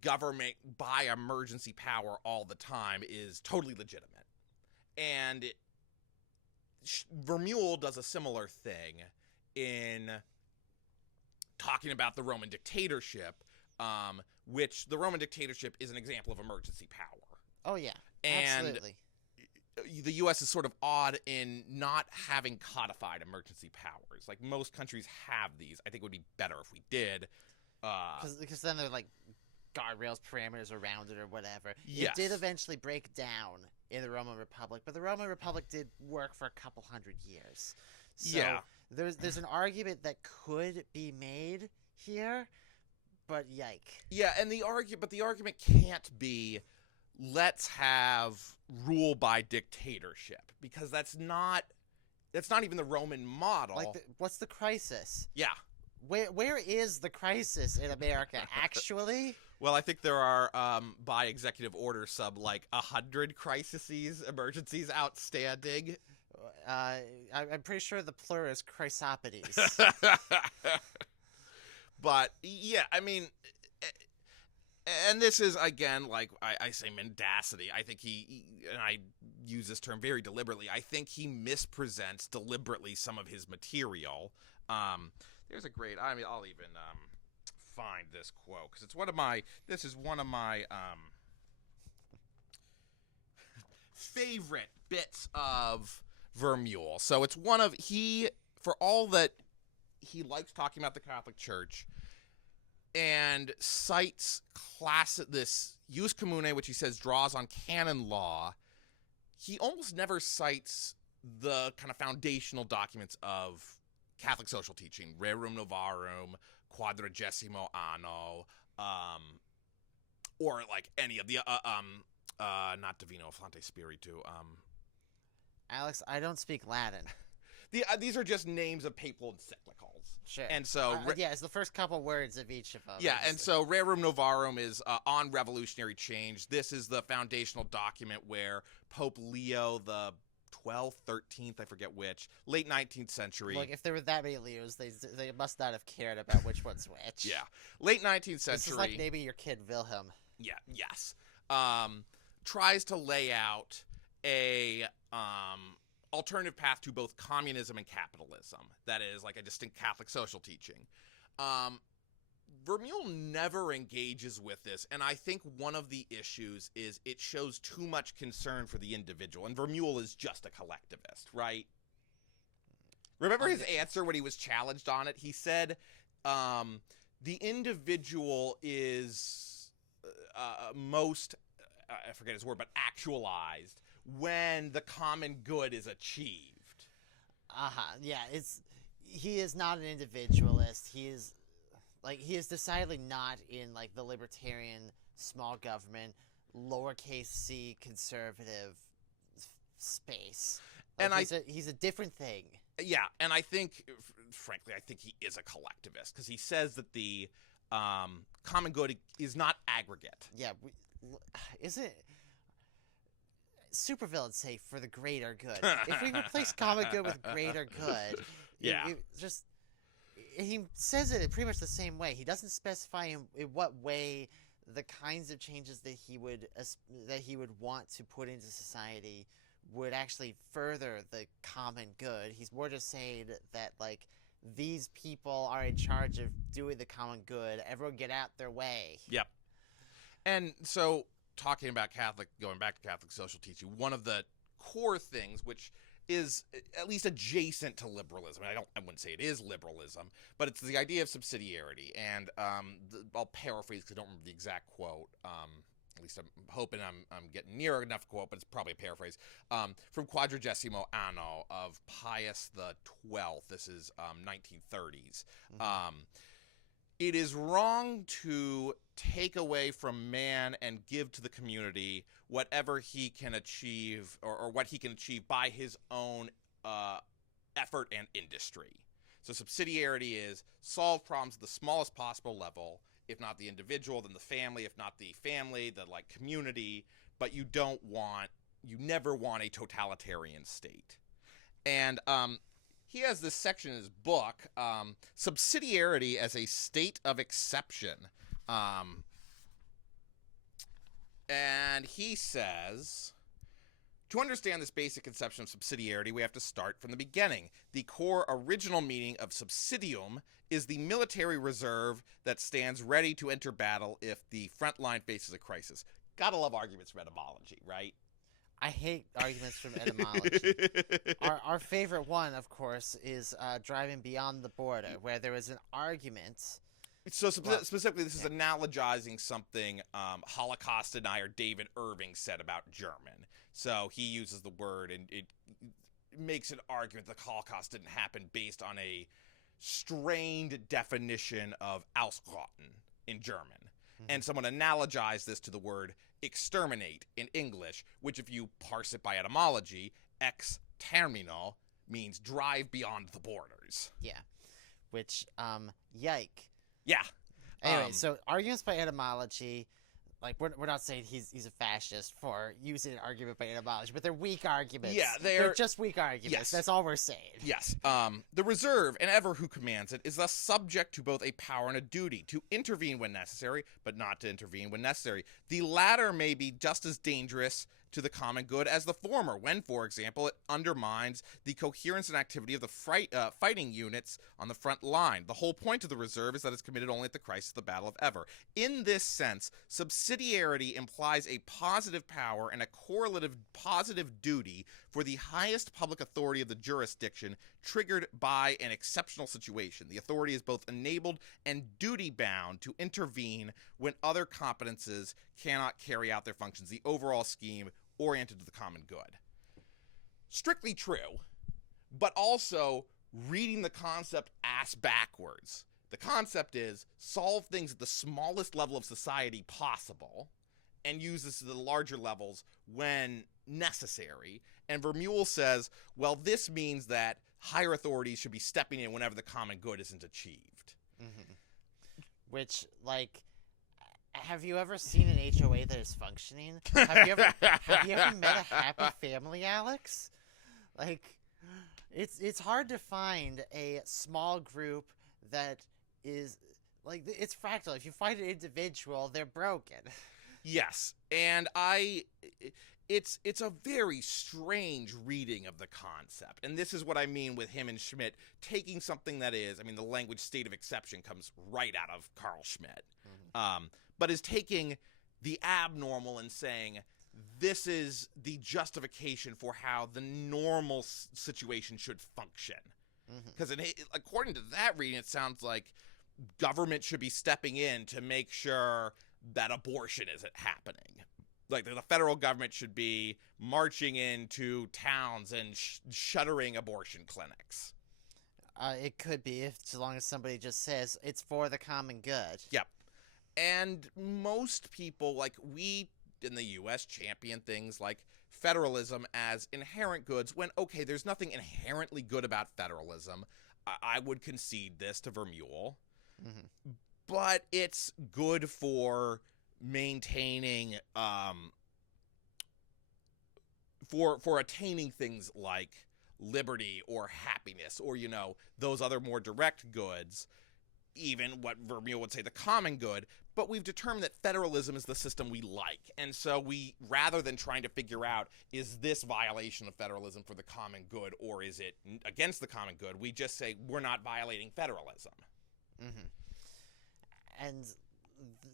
government by emergency power all the time is totally legitimate. And Vermeule does a similar thing in talking about the Roman dictatorship, which the Roman dictatorship is an example of emergency power. Oh, yeah. And absolutely. The U.S. is sort of odd in not having codified emergency powers. Like, most countries have these. I think it would be better if we did. Because then they're like guardrails, parameters around it or whatever. Yes. It did eventually break down in the Roman Republic, but the Roman Republic did work for a couple hundred years. So Yeah. There's an argument that could be made here, but yike. Yeah, and the argument can't be, let's have rule by dictatorship, because that's not even the Roman model. Like, what's the crisis? Yeah. Where is the crisis in America, actually? Well, I think there are, by executive order, 100 emergencies outstanding. I'm pretty sure the plural is chrysopodes. But, yeah, I mean, and this is, again, like I say, mendacity. I think and I use this term very deliberately, I think he mispresents deliberately some of his material. There's a great, I'll even find this quote, because this is one of my favorite bits of Vermeule. So it's for all that he likes talking about the Catholic Church, and cites this jus commune, which he says draws on canon law, he almost never cites the kind of foundational documents of Catholic social teaching, Rerum Novarum, Quadragesimo Anno, or like any of the not Divino Afflante Spiritu. Alex, I don't speak Latin. These are just names of papal encyclicals. Sure. And so it's the first couple words of each of them. Yeah, and so Rerum Novarum is on revolutionary change. This is the foundational document where Pope Leo the 12th, 13th, I forget which, late 19th century. Look, if there were that many Leos, they must not have cared about which one's which. Yeah, late 19th century. This is like maybe your kid Wilhelm. Yeah, yes. Tries to lay out a alternative path to both communism and capitalism. That is like a distinct Catholic social teaching. Vermeule never engages with this, and I think one of the issues is it shows too much concern for the individual, and Vermeule is just a collectivist, right? Remember his answer when he was challenged on it? He said the individual is most, I forget his word, but actualized when the common good is achieved. Yeah, he is not an individualist. He is decidedly not in like the libertarian small government lowercase c conservative space. Like, and he's a different thing. Yeah, and I think, frankly, he is a collectivist, because he says that the common good is not aggregate. Yeah, isn't supervillains say for the greater good? If we replace common good with greater good, yeah, he says it in pretty much the same way. He doesn't specify in what way the kinds of changes that he would want to put into society would actually further the common good. He's more just saying that, like, these people are in charge of doing the common good. Everyone get out their way. Yep. And so, going back to Catholic social teaching, one of the core things, which is at least adjacent to liberalism. I wouldn't say it is liberalism, but it's the idea of subsidiarity. And I'll paraphrase because I don't remember the exact quote. At least I'm hoping I'm getting near enough quote, but it's probably a paraphrase. From Quadragesimo Anno of Pius the 12th. This is 1930s. It is wrong to take away from man and give to the community whatever he can achieve or what he can achieve by his own effort and industry. So subsidiarity is solve problems at the smallest possible level, if not the individual, then the family, if not the family, the like community, but you never want a totalitarian state. And he has this section in his book, Subsidiarity as a State of Exception. And he says, to understand this basic conception of subsidiarity, we have to start from the beginning. The core original meaning of subsidium is the military reserve that stands ready to enter battle if the front line faces a crisis. Gotta love arguments from etymology, right? I hate arguments from etymology. Our favorite one, of course, is Driving Beyond the Border, where there is an argument. So specifically, this is analogizing something Holocaust denier David Irving said about German. So he uses the word, and it makes an argument that the Holocaust didn't happen based on a strained definition of Ausrotten in German. And someone analogized this to the word exterminate in English, which if you parse it by etymology, ex termino means drive beyond the borders. Yeah. Which, yike. Yeah. Anyway, so arguments by etymology, like, we're not saying he's a fascist for using an argument by etymology, but they're weak arguments. Yeah, they're just weak arguments. Yes. That's all we're saying. Yes. The reserve, and ever who commands it, is thus subject to both a power and a duty to intervene when necessary, but not to intervene when necessary. The latter may be just as dangerous to the common good as the former, when, for example, it undermines the coherence and activity of the fighting units on the front line. The whole point of the reserve is that it's committed only at the crisis of the battle of ever. In this sense, subsidiarity implies a positive power and a correlative positive duty for the highest public authority of the jurisdiction triggered by an exceptional situation. The authority is both enabled and duty-bound to intervene when other competences cannot carry out their functions. The overall scheme oriented to the common good. Strictly true, but also reading the concept ass backwards. The concept is solve things at the smallest level of society possible and use this to the larger levels when necessary. And Vermeule says, well, this means that higher authorities should be stepping in whenever the common good isn't achieved. Which, like, have you ever seen an HOA that is functioning? Have you ever met a happy family, Alex? Like, it's hard to find a small group that is, like, it's fractal. If you find an individual, they're broken. Yes, and it's a very strange reading of the concept. And this is what I mean with him and Schmitt taking something that is, I mean, the language state of exception comes right out of Carl Schmitt. But is taking the abnormal and saying, this is the justification for how the normal situation should function. Because according to that reading, it sounds like government should be stepping in to make sure that abortion isn't happening. Like the federal government should be marching into towns and shuttering abortion clinics. It could be, if as long as somebody just says it's for the common good. Yep. And most people, like we in the U.S., champion things like federalism as inherent goods when, okay, there's nothing inherently good about federalism. I would concede this to Vermeule. But it's good for maintaining, for attaining things like liberty or happiness or, you know, those other more direct goods, even what Vermeule would say the common good. But we've determined that federalism is the system we like. And so we, rather than trying to figure out, is this violation of federalism for the common good or is it against the common good, we just say we're not violating federalism. And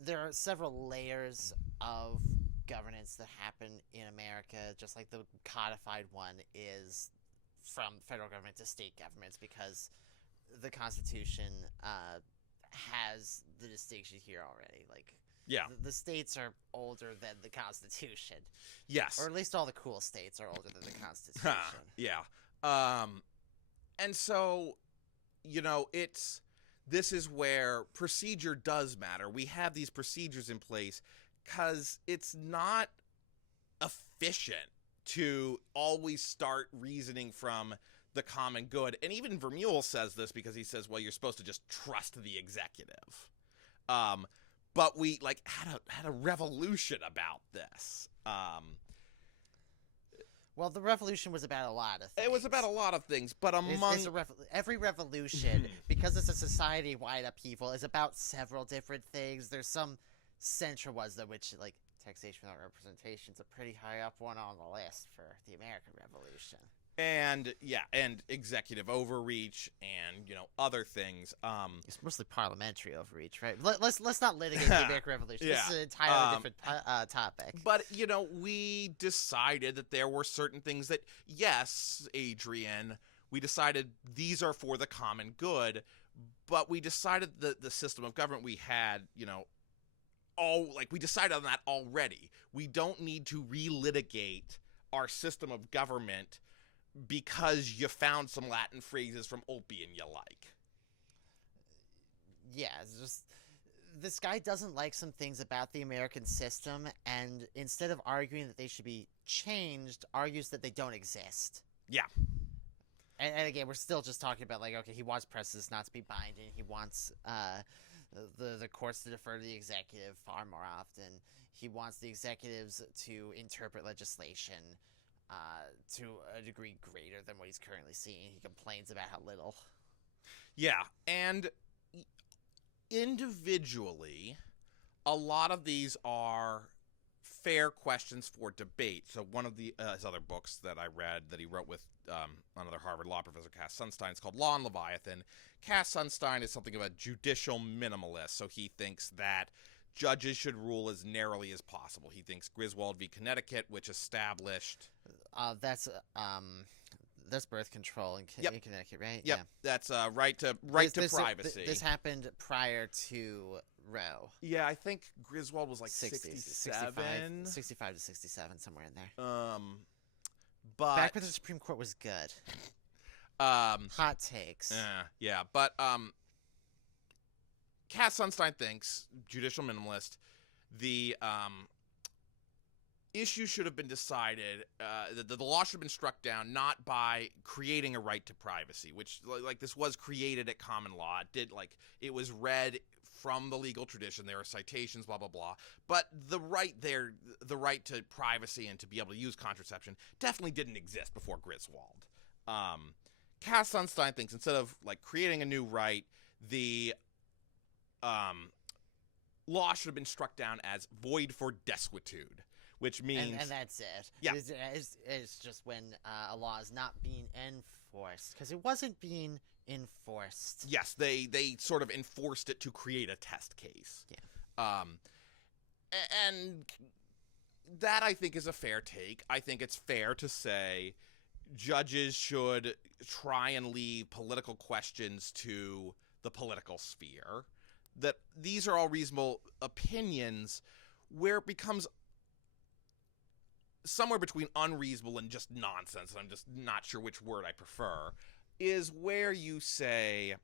there are several layers of governance that happen in America, just like the codified one is from federal government to state governments because the Constitution has the distinction here already. Like, Yeah. the states are older than the Constitution. Yes. Or at least all the cool states are older than the Constitution. Yeah. And so, this is where procedure does matter. We have these procedures in place because it's not efficient to always start reasoning from the common good. And even Vermeule says this because he says, well, you're supposed to just trust the executive. But we had a revolution about this. Well, the revolution was about a lot of things. It was about a lot of things, but every revolution, because it's a society-wide upheaval, is about several different things. There's some central ones, though, which, like, taxation without representation is a pretty high up one on the list for the American Revolution. And executive overreach and other things. It's mostly parliamentary overreach, right? Let's not litigate the American Revolution. Yeah. This is an entirely different topic. But we decided that there were certain things that, yes, Adrian, we decided these are for the common good. But we decided that the system of government we had, we decided on that already. We don't need to relitigate our system of government because you found some Latin phrases from Ulpian you like. Yeah, it's just this guy doesn't like some things about the American system, and instead of arguing that they should be changed, argues that they don't exist. Yeah. And again, we're still just talking about, like, okay, he wants precedents not to be binding. He wants the courts to defer to the executive far more often. He wants the executives to interpret legislation to a degree greater than what he's currently seeing. He complains about how little. Yeah, and individually, a lot of these are fair questions for debate. So one of his other books that I read that he wrote with another Harvard law professor, Cass Sunstein, is called Law and Leviathan. Cass Sunstein is something of a judicial minimalist, so he thinks that judges should rule as narrowly as possible. He thinks Griswold v. Connecticut, which established... That's birth control in Connecticut, right? Yep. Yeah. That's right to privacy. This happened prior to Roe. Yeah, I think Griswold was like 67. 65 to 67, somewhere in there. But back when the Supreme Court was good. Hot takes. Yeah, but Cass Sunstein thinks, judicial minimalist, the issue should have been decided, the law should have been struck down not by creating a right to privacy, which, like, this was created at common law. It was read from the legal tradition. There are citations, blah, blah, blah. But the right to privacy and to be able to use contraception definitely didn't exist before Griswold. Cass Sunstein thinks instead of, like, creating a new right, the law should have been struck down as void for desuetude, which means... And that's it. Yeah. It's just when a law is not being enforced, because it wasn't being enforced. Yes, they sort of enforced it to create a test case. Yeah. And that, I think, is a fair take. I think it's fair to say judges should try and leave political questions to the political sphere, that these are all reasonable opinions. Where it becomes somewhere between unreasonable and just nonsense, and I'm just not sure which word I prefer, is where you say,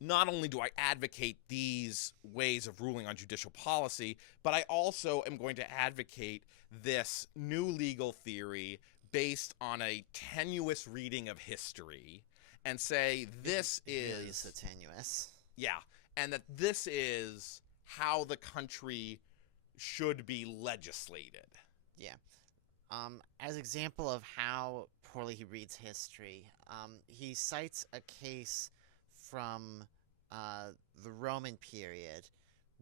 not only do I advocate these ways of ruling on judicial policy, but I also am going to advocate this new legal theory based on a tenuous reading of history, and say this is... Really so tenuous. Yeah, and that this is how the country should be legislated. Yeah. As example of how poorly he reads history, he cites a case from the Roman period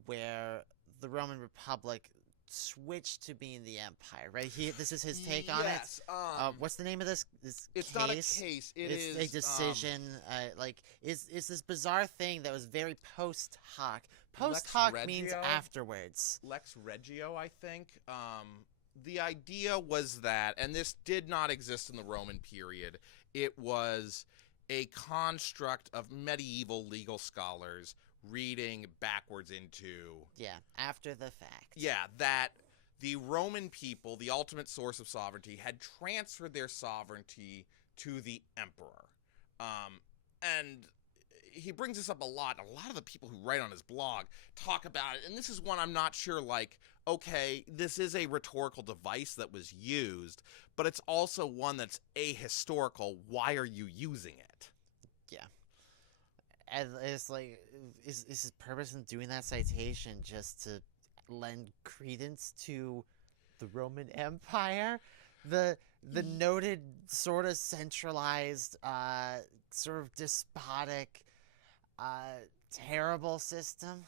where the Roman Republic switched to being the empire, right? This is his take on it. What's the name of this It's case? not a case. It's a decision. Is this bizarre thing that was very post hoc. Post hoc means afterwards. Lex Regio, I think. the idea was that, and this did not exist in the Roman period, it was a construct of medieval legal scholars reading backwards into... Yeah, after the fact. Yeah, that the Roman people, the ultimate source of sovereignty, had transferred their sovereignty to the emperor. And he brings this up a lot. A lot of the people who write on his blog talk about it, and this is one I'm not sure, like, okay, this is a rhetorical device that was used, but it's also one that's ahistorical. Why are you using it? Yeah. And it's like, is his purpose in doing that citation just to lend credence to the Roman Empire? The noted sort of centralized, sort of despotic, terrible system?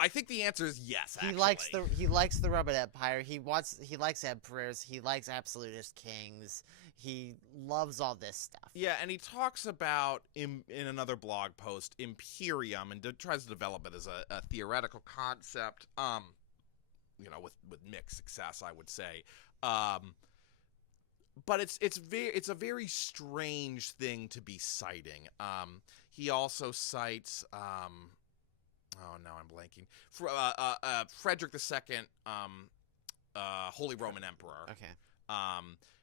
I think the answer is yes, actually. He likes the Roman Empire. He likes emperors. He likes absolutist kings. He loves all this stuff. Yeah, and he talks about, in another blog post, imperium, and tries to develop it as a theoretical concept, with mixed success, I would say. But it's a very strange thing to be citing. He also cites... oh, now I'm blanking. Frederick II, Holy Roman Emperor. Okay.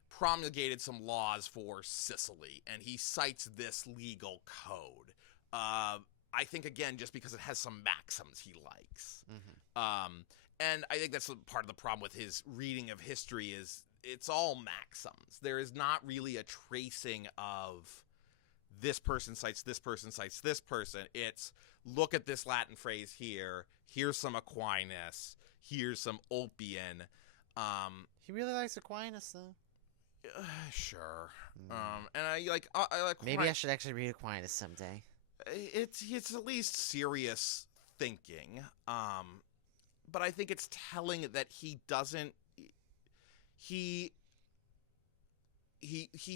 Promulgated some laws for Sicily, and he cites this legal code. I think, again, just because it has some maxims he likes. Mm-hmm. And I think that's part of the problem with his reading of history is it's all maxims. There is not really a tracing of this person cites this person cites this person. It's look at this Latin phrase here. Here's some Aquinas. Here's some Ulpian. He really likes Aquinas, though. Sure. And I like Maybe I should actually read Aquinas someday. It's at least serious thinking. But I think it's telling that he doesn't. He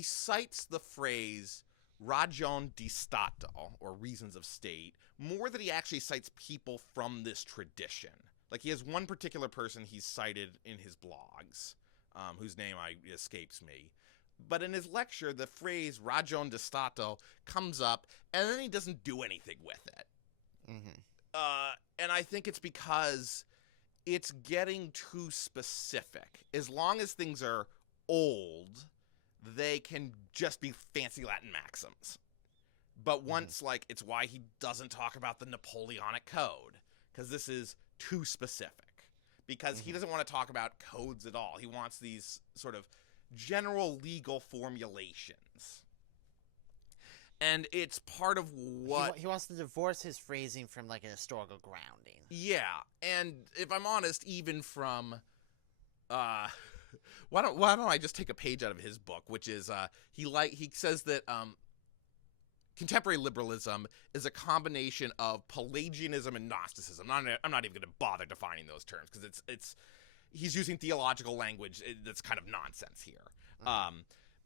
cites the phrase ragion di stato, or reasons of state, more than he actually cites people from this tradition. Like, he has one particular person he's cited in his blogs, whose name escapes me. But in his lecture, the phrase ragion di stato comes up, and then he doesn't do anything with it. Mm-hmm. And I think it's because it's getting too specific. As long as things are old, they can just be fancy Latin maxims. But once, it's why he doesn't talk about the Napoleonic Code, because this is too specific. Because he doesn't want to talk about codes at all. He wants these sort of general legal formulations. And it's part of what... He wants to divorce his phrasing from, an historical grounding. Yeah, and if I'm honest, even from... why don't I just take a page out of his book, which is he says that contemporary liberalism is a combination of Pelagianism and Gnosticism. I'm not even going to bother defining those terms because he's using theological language that's kind of nonsense here.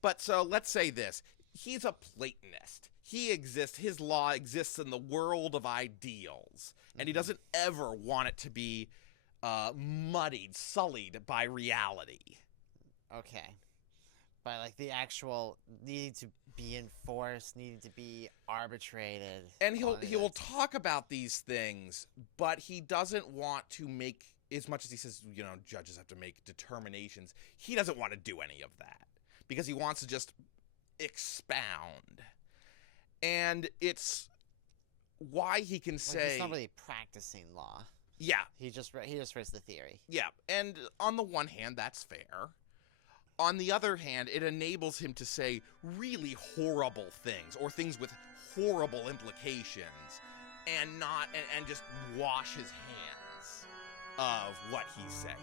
But so let's say this: he's a Platonist. His law exists in the world of ideals, and he doesn't ever want it to be sullied by reality. Okay. By the actual needing to be enforced, needing to be arbitrated. And he will talk about these things, but he doesn't want to make, as much as he says, judges have to make determinations, he doesn't want to do any of that. Because he wants to just expound. And it's why he can say... He's not really practicing law. Yeah. He just writes the theory. Yeah, and on the one hand, that's fair. On the other hand, it enables him to say really horrible things, or things with horrible implications, and just wash his hands of what he's saying.